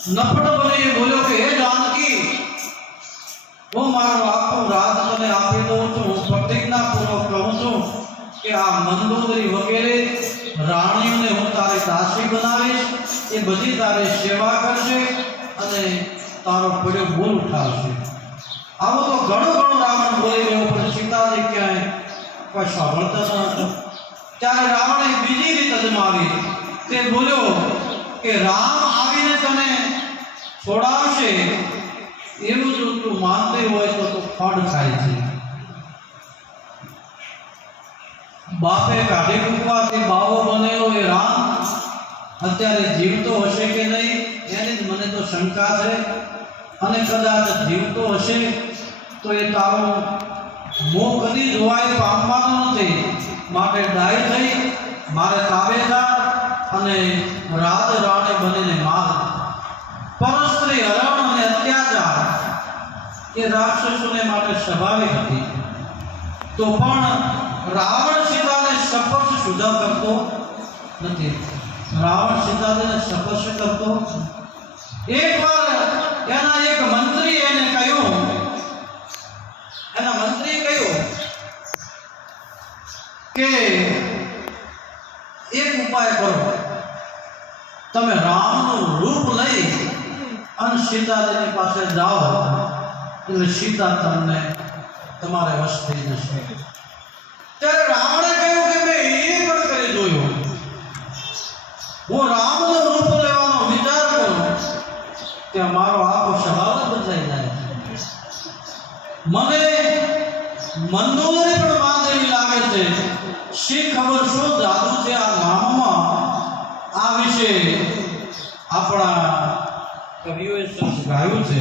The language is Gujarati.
નફટ બની બોલ્યો કે હે જાનકી, હું મારો આખું રાજ તને આપી દઉં છું. હું પ્રતિજ્ઞાપૂર્વક કહું છું કે આ મંદોદરી વગેરે રાણીઓને હું તારી દાસી બનાવીશ. એ બધી તારી સેવા કરશે અને તારો પડ્યો બોલ ઉઠાવશે. આવું તો ઘણું ઘણું રાવણ બોલી ગયો, પણ સીતાજી ક્યાંય કોઈ સાંભળતા ન હતો. ત્યારે રાવણે બીજી રીત અજમાવી. તે બોલ્યો કે રામ આવીને તને છોડાવશે એવું જો તું માનતી હોય તો ફળ ખાય છે. બાપે કાઢી મૂકવાથી બાવો બનેલો એ રામ અત્યારે જીવતો હશે કે નહીં એની જ મને તો શંકા છે. અને કદાચ જીવતો હશે તો એ તારો મોં કદી જોવાય પામવાનો નથી. માટે ડાય થઈ મારે તાબેદાર અને રાજ રાણી બનીને માર. પરસ્ત્રી હરણ અને અત્યાચાર એ રાક્ષસોને માટે સ્વાભાવિક હતી. તો પણ રાવણ સીતાને સ્પર્શ સુધા કરતો નથી. રાવણ સીતાને સ્પર્શ કરતો. એકવાર એના એક મંત્રી એને કહ્યું, કે એક ઉપાય કરો, તમે રામનું રૂપ લઈ અને સીતાજીની પાસે જાઓ એટલે સીતા તમને તમારે વશ થઈ જશે. ત્યારે રાવણે કહ્યું કે મેં એ પણ કરી જોયું. હું રામનું રૂપ લેવાનો વિચાર કરું ત્યાં મારો આખો સ્વભાવ જ બદલાઈ જાય. મને મંદોદરી પણ વાત એવી લાગે છે. શી ખબર શું જાદુ છે આ નામમાં. આ વિશે આપણા કવિઓએ સરસ ગાયું છે.